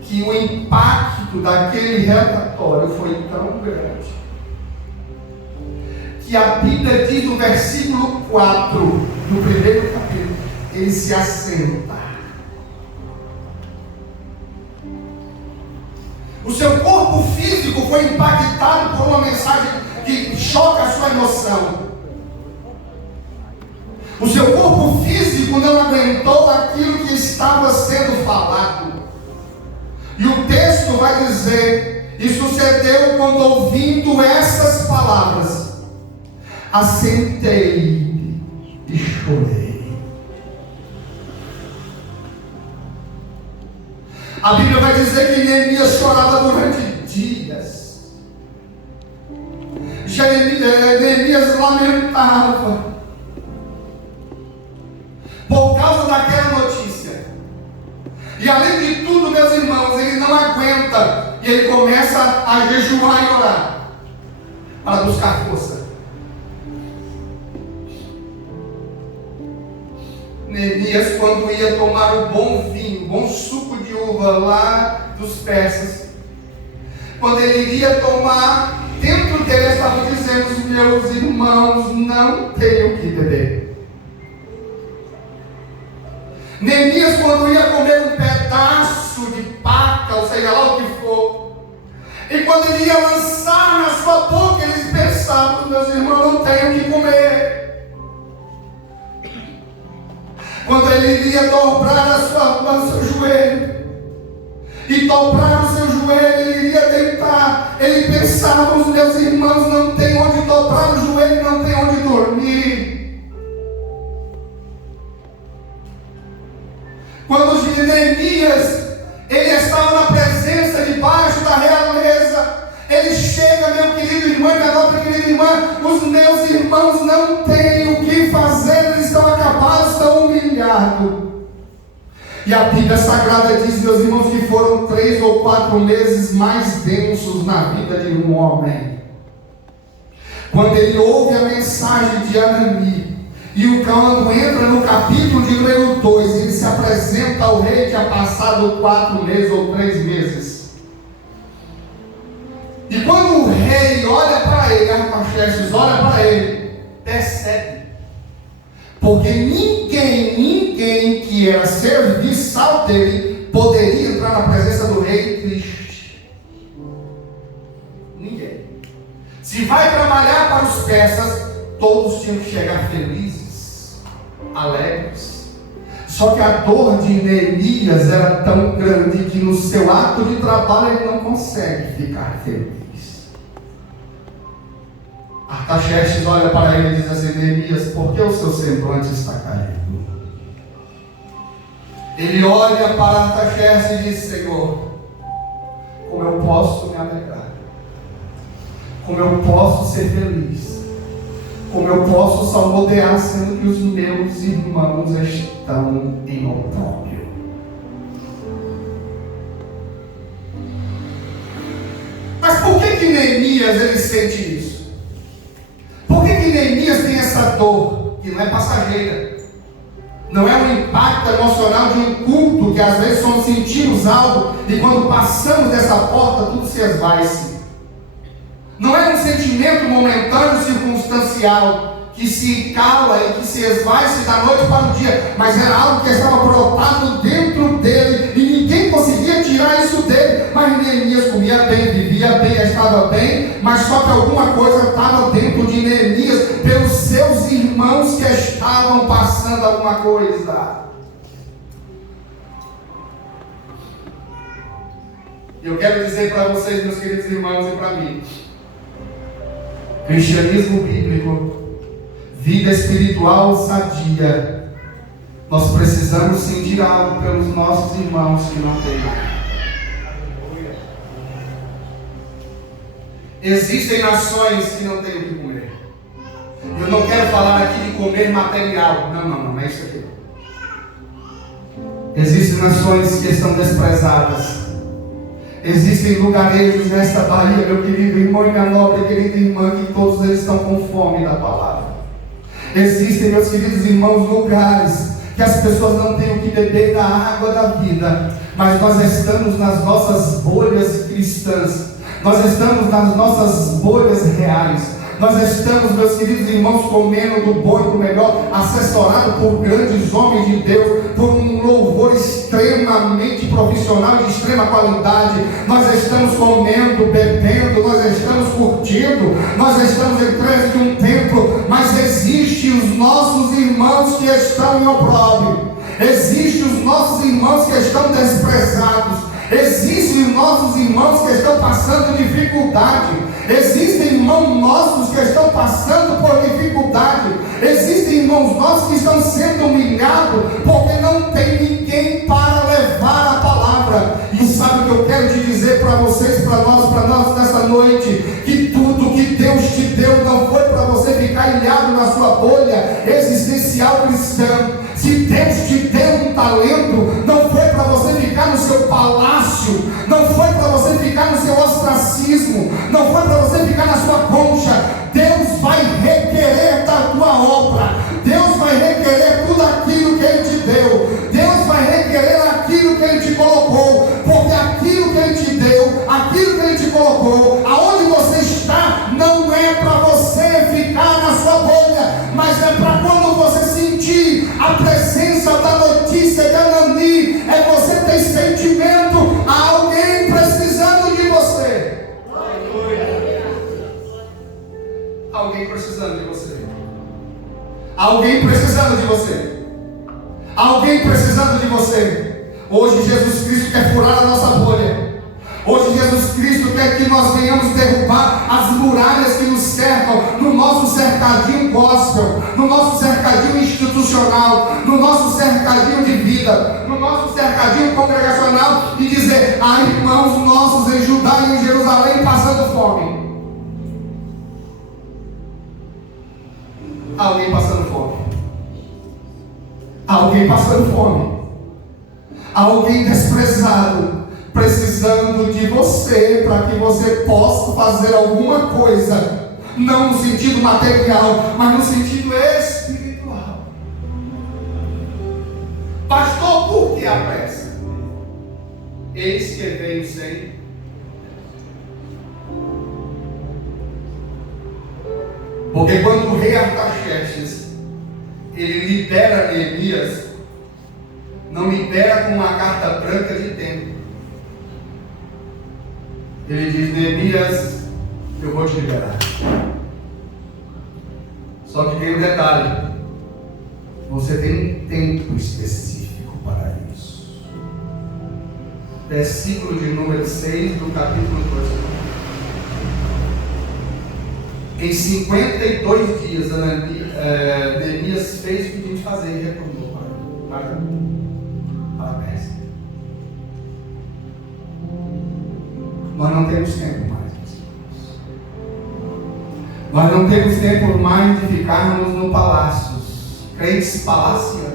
que o impacto daquele relatório foi tão grande, que a Bíblia diz no versículo 4, no primeiro capítulo, ele se assenta. O seu corpo físico foi impactado por uma mensagem que choca a sua emoção. O seu corpo físico não aguentou aquilo que estava sendo falado. E o texto vai dizer: e sucedeu quando, ouvindo essas palavras, assentei e chorei. A Bíblia vai dizer que Neemias chorava durante dias. Neemias lamentava por causa daquela notícia. E além de tudo, meus irmãos, ele não aguenta e ele começa a jejuar e orar para buscar força. Neemias, quando ia tomar o bom vinho, o bom suco de uva lá dos persas, quando ele iria tomar, dentro dele estavam dizendo: meus irmãos, não tenho o que beber. Neemias, quando ia comer um pedaço de paca, ou seja lá o que for, e quando ele ia lançar na sua boca, eles pensavam: meus irmãos, não tenho o que comer. Quando ele iria dobrar o seu joelho, e dobrar o seu joelho, ele iria deitar, ele pensava: os meus irmãos, não tem onde dobrar o joelho, não tem onde dormir. Quando Neemias, ele estava na presença, debaixo da realeza, ele chega: meu querido irmão, minha nobre querida irmã, os meus irmãos não têm o que fazer, eles estão acabados, estão humilhados. E a Bíblia Sagrada diz, meus irmãos, que foram 3 ou 4 meses mais densos na vida de um homem. Quando ele ouve a mensagem de Anani, e quando entra no capítulo de número 2, ele se apresenta ao rei que tinha passado 4 meses ou 3 meses. E quando o rei olha para ele, Artaxerxes olha para ele, percebe Porque ninguém que era serviçal dele poderia entrar na presença do rei triste. Ninguém. Se vai trabalhar para os persas, todos tinham que chegar felizes, alegres. Só que a dor de Neemias era tão grande que no seu ato de trabalho ele não consegue ficar feliz. Artaxerxes olha para ele e diz assim: Neemias, por que o seu semblante está caído? Ele olha para Artaxerxes e diz: Senhor, como eu posso me alegrar? Como eu posso ser feliz? Como eu posso salmodiar sendo que os meus irmãos estão em opróbrio? Mas por que Neemias ele sente isso? Por que Neemias tem essa dor que não é passageira? Não é um impacto emocional de um culto que às vezes só sentimos algo e quando passamos dessa porta tudo se esvai-se. Não é um sentimento momentâneo, circunstancial, que se cala e que se esvai-se da noite para o dia, mas era algo que estava brotado dentro dele e ninguém conseguia tirar isso dele. Mas Neemias comia bem, vivia bem, estava bem, mas só que alguma coisa estava dentro de Neemias pelos seus irmãos que estavam passando alguma coisa. Eu quero dizer para vocês, meus queridos irmãos, e para mim: cristianismo bíblico, vida espiritual sadia, nós precisamos sentir algo pelos nossos irmãos que não têm nada. Existem nações que não têm o que comer. Eu não quero falar aqui de comer material. Não é isso aqui. Existem nações que estão desprezadas. Existem lugarejos nesta Bahia, meu querido irmão e minha nobre querida irmã, que todos eles estão com fome da palavra. Existem, meus queridos irmãos, lugares que as pessoas não têm o que beber da água da vida, mas nós estamos nas nossas bolhas cristãs, nós estamos nas nossas bolhas reais. Nós estamos, meus queridos irmãos, comendo do bom e do melhor, assessorado por grandes homens de Deus, por um louvor extremamente profissional, de extrema qualidade. Nós estamos comendo, bebendo, nós estamos curtindo, nós estamos em trânsito de um templo, mas existem os nossos irmãos que estão em opróbrio, existem os nossos irmãos que estão desprezados, existem os nossos irmãos que estão passando dificuldade. Existem irmãos nossos que estão passando por dificuldade. Existem irmãos nossos que estão sendo humilhados porque não tem ninguém para levar a palavra. E sabe o que eu quero te dizer para vocês, para nós nessa noite? Que tudo que Deus te deu não foi para você ficar ilhado na sua bolha existencial cristã. Se Deus te deu um talento, não foi para você ficar no seu palácio, não foi para você ficar no seu ostracismo, não foi para você ficar na sua concha. Deus vai requerer da tua obra, Deus vai requerer tudo aquilo que Ele te deu, Deus vai requerer aquilo que Ele te colocou, porque aquilo que Ele te deu, aquilo que Ele te colocou, aonde você está, não é para você ficar na sua bolha, mas é para quando você sentir a presença da notícia de Anani, é você ter sentimento a alguém precisando de você. Alguém precisando de você. Alguém precisando de você. Alguém precisando de você. Hoje Jesus Cristo quer furar a nossa bolha. Hoje Jesus Cristo quer que nós venhamos derrubar as muralhas que nos cercam, no nosso cercadinho gospel, no nosso cercadinho institucional, no nosso cercadinho de vida, no nosso cercadinho congregacional, e dizer: há irmãos nossos em Judá e em Jerusalém passando fome. Alguém passando fome. Alguém passando fome. Alguém desprezado, precisando de você para que você possa fazer alguma coisa, não no sentido material, mas no sentido espiritual. Pastor, por que a pressa? Eis que veio sem. Porque quando o rei Artaxerxes ele libera Neemias, não libera com uma carta branca de tempo. Ele diz: Neemias, eu vou te liberar. Só que tem um detalhe: você tem um tempo específico para isso. Versículo de número 6 do capítulo 2. Em 52 dias, Neemias fez o que tinha de fazer e retornou para a Pérsia. Nós não temos tempo mais, meus irmãos. Nós não temos tempo mais de ficarmos no palácios, crentes palacianos.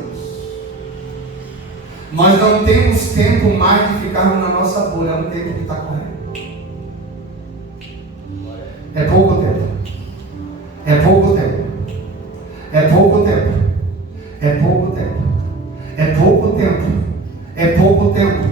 Nós não temos tempo mais de ficarmos na nossa bolha. É um tempo que está correndo. É pouco tempo. É pouco tempo. É pouco tempo. É pouco tempo. É pouco tempo. É pouco tempo.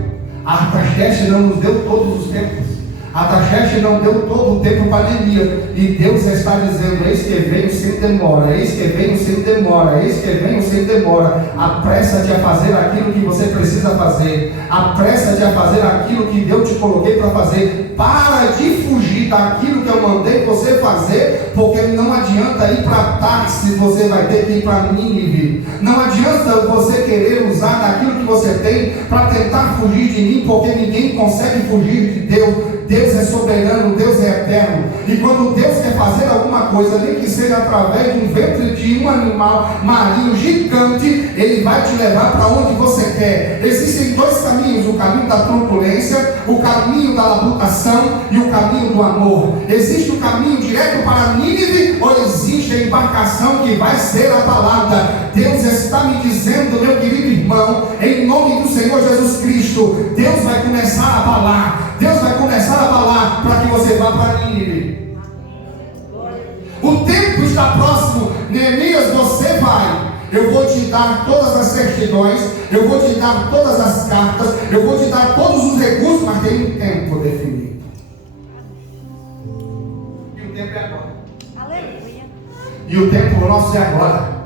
Artaxerxes não nos deu todos os tempos. Artaxerxes não deu todo o tempo para Neemias. E Deus está dizendo: eis que venho sem demora, eis que venho sem demora, eis que venho sem demora. Apressa-te a fazer aquilo que você precisa fazer. Apressa-te a fazer aquilo que eu te coloquei para fazer. Para de fugir daquilo que eu mandei você fazer, porque não adianta ir para Tarsis, você vai ter que ir para Nínive. Não adianta você querer usar daquilo que você tem para tentar fugir de mim, porque ninguém consegue fugir de Deus. Deus é soberano, Deus é eterno. E quando Deus quer fazer alguma coisa, nem que seja através de um ventre de um animal marinho gigante, Ele vai te levar para onde você quer. Existem dois caminhos: o caminho da turbulência, o caminho da labutação e o caminho do amor. Existe o caminho direto para Nínive, ou existe a embarcação que vai ser abalada. Deus está me dizendo, meu querido irmão, em nome do Senhor Jesus Cristo, Deus vai começar a abalar. Deus vai começar a abalar para que você vá para Nínive. O tempo está próximo. Neemias, você vai. Eu vou te dar todas as certidões, eu vou te dar todas as cartas, eu vou te dar todos os recursos, mas tem um tempo definido. E o tempo é agora. Aleluia. E o tempo nosso é agora.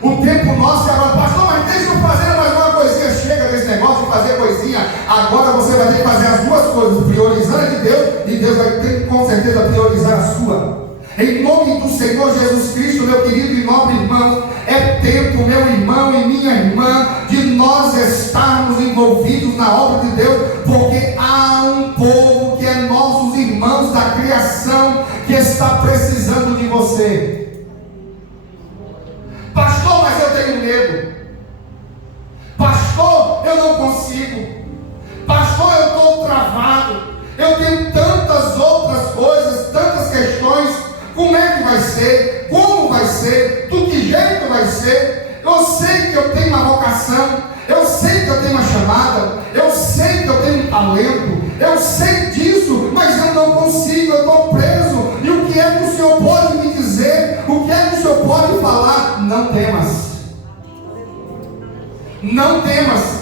O tempo nosso é agora. Pastor, mas deixa eu fazer mais uma coisinha. Chega desse negócio de fazer coisinha. Agora você vai ter que fazer as duas coisas: priorizar a de Deus, e Deus vai ter que com certeza priorizar a sua. Em nome do Senhor Jesus Cristo, meu querido e nobre irmão, é tempo, meu irmão e minha irmã, de nós estarmos envolvidos na obra de Deus, porque há um povo que é nossos irmãos da criação, que está precisando de você. Pastor, mas eu tenho medo. Pastor, eu não consigo. Pastor, eu estou travado. Eu tenho tantas outras coisas, tantas questões. Como é que vai ser? Como vai ser? Do que jeito vai ser? Eu sei que eu tenho uma vocação. Eu sei que eu tenho uma chamada. Eu sei que eu tenho um talento. Eu sei disso, mas eu não consigo. Eu estou preso. E o que é que o Senhor pode me dizer? O que é que o Senhor pode falar? Não temas. Não temas.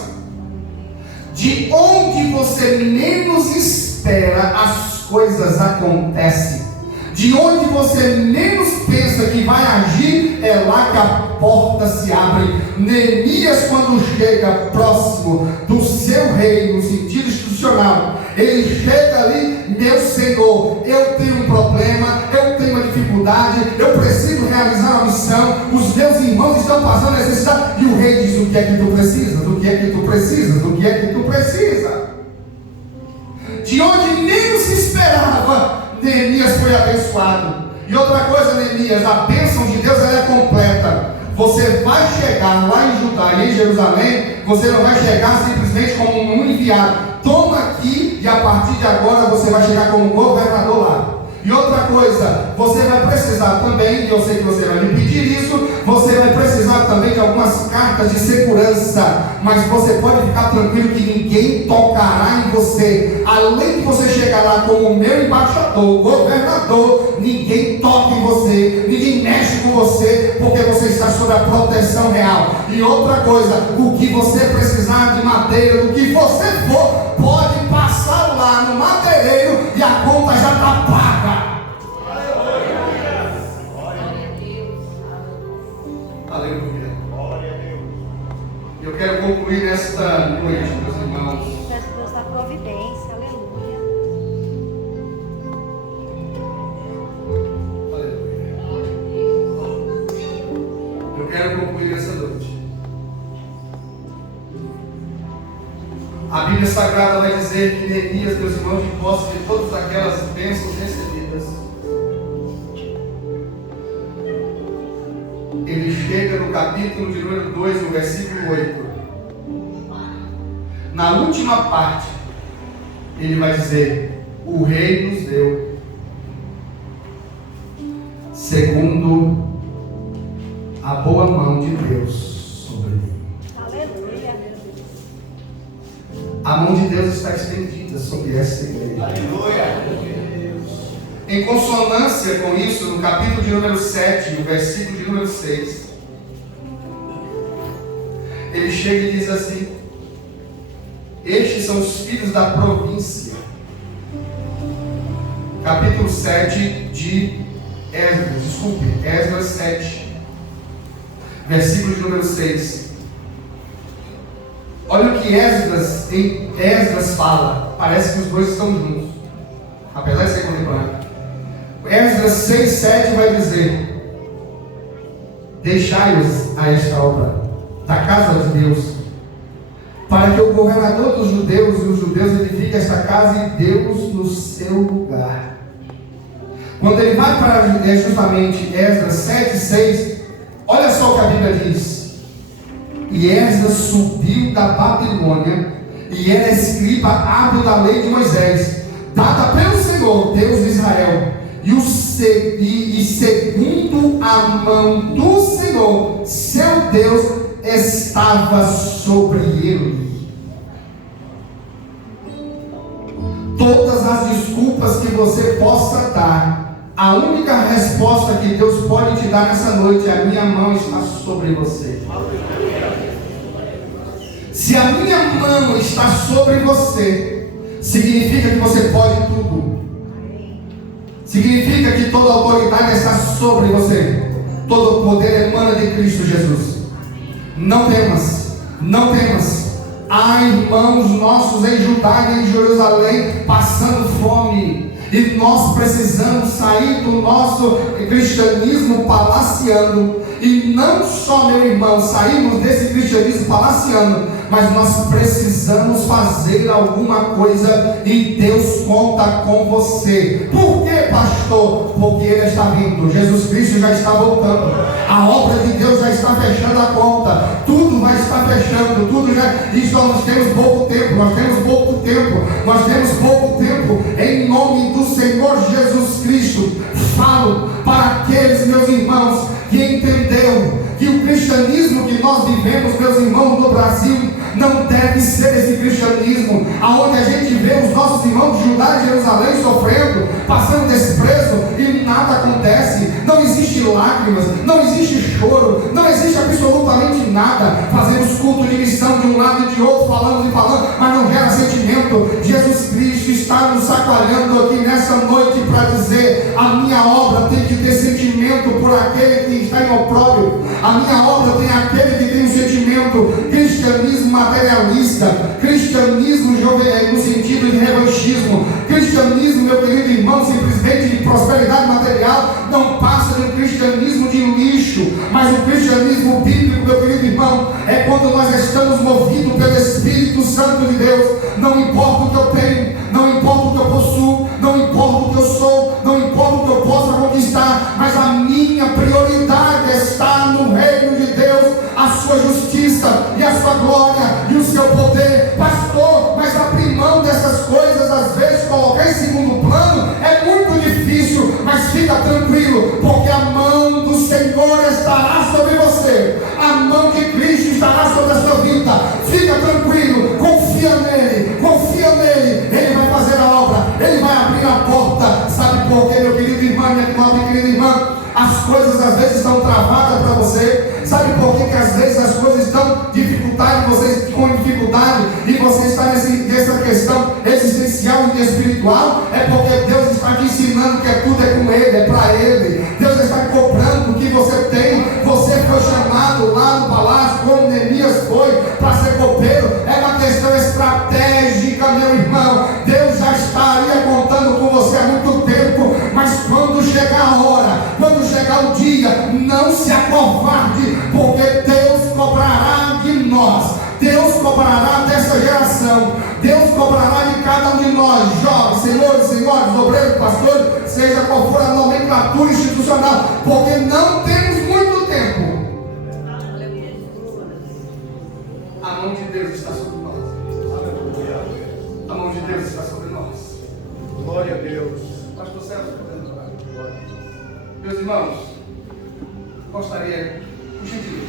De onde você menos espera, as coisas acontecem. De onde você menos pensa que vai agir, é lá que a porta se abre. Neemias, quando chega próximo do seu rei, no sentido institucional, ele chega ali: meu Senhor, eu tenho um problema, eu tenho uma dificuldade, eu preciso realizar uma missão, os meus irmãos estão passando necessidade. E o rei diz: o que é que tu precisa? Do que é que tu precisa? Do que é que tu precisa? De onde menos se esperava, Neemias foi abençoado. E outra coisa, Neemias, a bênção de Deus, ela é completa. Você vai chegar lá em Judá e em Jerusalém, você não vai chegar simplesmente como um enviado. Toma aqui, e a partir de agora você vai chegar como governador lá. E outra coisa, você vai precisar também, e eu sei que você vai me pedir isso, você vai precisar também de algumas cartas de segurança, mas você pode ficar tranquilo que ninguém tocará em você. Além de você chegar lá como meu embaixador, governador, ninguém toca em você, ninguém mexe com você, porque você está sob a proteção real. E outra coisa, o que você precisar de madeira, o que você for, pode passar lá no madeireiro e a conta já está paga. Aleluia. noite, meus irmãos. Deus da providência, aleluia. Eu quero concluir essa noite. A Bíblia Sagrada vai dizer que Neemias, meus irmãos, de posse de todas aquelas bênçãos recebidas, ele chega no capítulo de número 2, no versículo 8. Na última parte, ele vai dizer: o rei nos deu, segundo a boa mão de Deus sobre mim. Aleluia. A mão de Deus está estendida sobre essa igreja. Aleluia. Em consonância com isso, no capítulo de número 7, no versículo de número 6, ele chega e diz assim: estes são os filhos da província. Capítulo 7 de Esdras 7, versículo de número 6. Olha o que Esdras fala. Parece que os dois estão juntos, apesar de ser contemporâneo. Esdras 6, 7 vai dizer: deixai-os a esta obra da casa de Deus, para que o governador dos judeus e os judeus edifiquem esta casa e Deus no seu lugar. Quando ele vai para justamente Esdras 7, 6, olha só o que a Bíblia diz: e Esdras subiu da Babilônia e era escriba hábil da lei de Moisés, dada pelo Senhor, Deus de Israel, e segundo a mão do Senhor, seu Deus, estava sobre ele. Todas as desculpas que você possa dar, a única resposta que Deus pode te dar nessa noite é: a minha mão está sobre você. Se a minha mão está sobre você, significa que você pode tudo. Significa que toda autoridade está sobre você. Todo o poder emana de Cristo Jesus. Não temas, não temas. Há irmãos nossos em Judá e em Jerusalém passando fome, e nós precisamos sair do nosso cristianismo palaciano. E não só, meu irmão, saímos desse cristianismo palaciano, mas nós precisamos fazer alguma coisa, e Deus conta com você. Por que, pastor? Porque Ele está vindo. Jesus Cristo já está voltando. A obra de Deus já está fechando a conta. Tudo vai estar fechando. Tudo já. E nós temos pouco tempo. Nós temos pouco tempo. Nós temos pouco tempo. Em nome do Senhor Jesus Cristo, falo para aqueles meus irmãos que entendeu que o cristianismo que nós vivemos, meus irmãos, no Brasil, não deve ser esse cristianismo aonde a gente vê os nossos irmãos de Judá e Jerusalém sofrendo, passando desprezo e nada acontece. Não existe lágrimas, não existe choro, não existe absolutamente nada. Fazemos culto de missão de um lado e de outro, falando e falando, mas não gera sentimento. Jesus Cristo está nos chacoalhando aqui nessa noite para dizer: a minha obra tem que ter sentimento por aquele que está em opróbrio. A minha obra tem aquele que tem um sentimento. Cristianismo materialista, cristianismo no sentido de revanchismo, cristianismo, meu querido irmão, simplesmente de prosperidade material, não passa de um cristianismo de lixo. Mas o cristianismo bíblico, meu querido irmão, é quando nós estamos movidos pelo Espírito Santo de Deus. Não importa o que eu tenho, não importa o que eu possuo, não importa o que eu sou, não importa o que eu possa conquistar, mas a minha prioridade está no reino de Deus, a sua justiça e a sua glória e o seu poder. Pastor, mas abrir mão dessas coisas, às vezes colocar em segundo plano, é muito difícil. Mas fica tranquilo, porque a mão do Senhor estará sobre você, a mão de Cristo estará sobre a sua vida. Fica tranquilo, confia nele, Ele vai fazer a obra, Ele vai abrir a porta. Sabe por quê, meu querido irmão, minha querida irmã? As coisas às vezes estão travadas para você. Sabe por que às vezes as coisas estão dificultadas, você com dificuldade, e você está nessa questão existencial e espiritual? É porque Deus está te ensinando que tudo é com Ele, é para Ele. Deus está cobrando o que você tem. Você foi chamado lá no palácio, como Neemias foi, para ser copeiro. É uma questão diretores, senhores, obreiros, pastores, seja qual for a nomenclatura institucional, porque não temos muito tempo. A mão de Deus está sobre nós. A mão de Deus está sobre nós. Glória a Deus. Pastor Celso, meus irmãos, gostaria, por gentileza,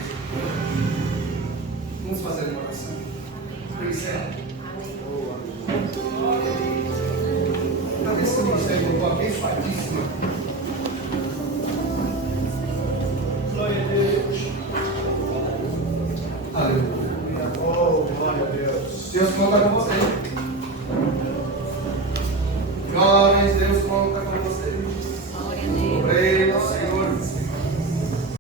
vamos fazer uma oração. Eu encerro. Porque esse ministério eu estou abençoadíssimo. Glória a Deus. Aleluia. Oh, glória a Deus. Deus conta com você. Glórias, Deus conta com você.